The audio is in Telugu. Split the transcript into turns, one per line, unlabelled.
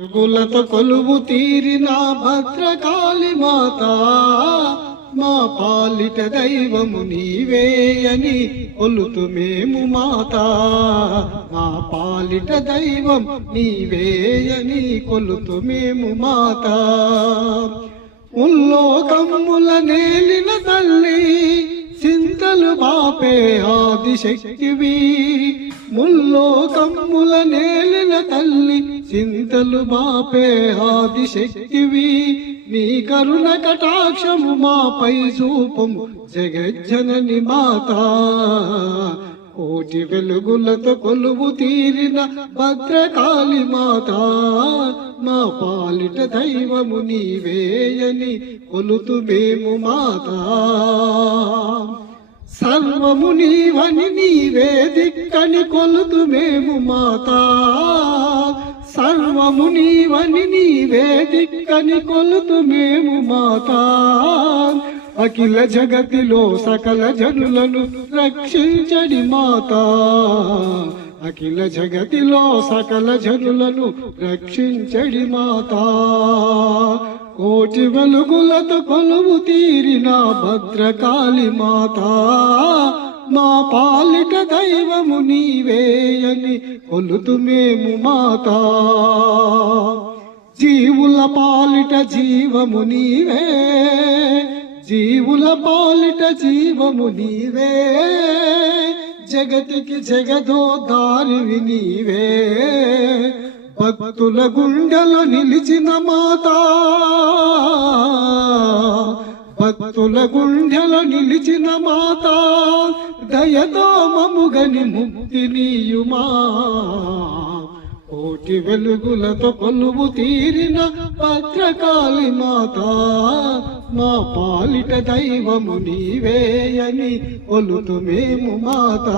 గులత కొలువు తీరిన భద్రకాళి మాత మా పాలిట దైవము నీవేయని కొలుతు మేము మాత. మా పాలిట దైవం నీవేయని కొలుతు మేము మాత. ఉల్లోకమ్ముల నేలి ఆపే బాపే ఆదిశక్తివి. ముల్లోకమ్ముల నేలిన తల్లి చింతలు బాపే ఆదిశక్తివి. నీ కరుణ కటాక్షము మాపై చూపము జగజ్జనని మాత. కోటి వెలుగులతో కొలువు తీరిన భద్రకాళి మాత. మా పాలిట దైవము నీవేయని కొలుతు మేము మాత. సర్వము నీవని నీవే దిక్కని కొలుదు మేము మాత. సర్వము నీవని నీవే దిక్కని కొలుదు మేము మాత. అఖిల జగతిలో సకల జనులను రక్షించడి మాతా. అఖిల జగతిలో సకల జనులను రక్షించడి మాత. కోటి వెలుగులతో కొలువు తీరిన భద్రకాళి మాత. మా పాలిట దైవము నీవేయని కొలుతు మేము మాత. జీవుల పాలిట జీవము నీవే. జీవుల పాలిట జీవము నీవే. జగతికి జగదో దారివి నీవే. భక్తుల గుండెలో నిలిచిన మాత. భక్తుల గుండెలో నిలిచిన మాత. దయతో మముగని ముక్తి నీయుమా. కోటి వెలుగులతో కొలువు తీరిన భద్రకాళి మాత మా పాలిట దైవము నీవేయని ఒలుతు మేము మాత.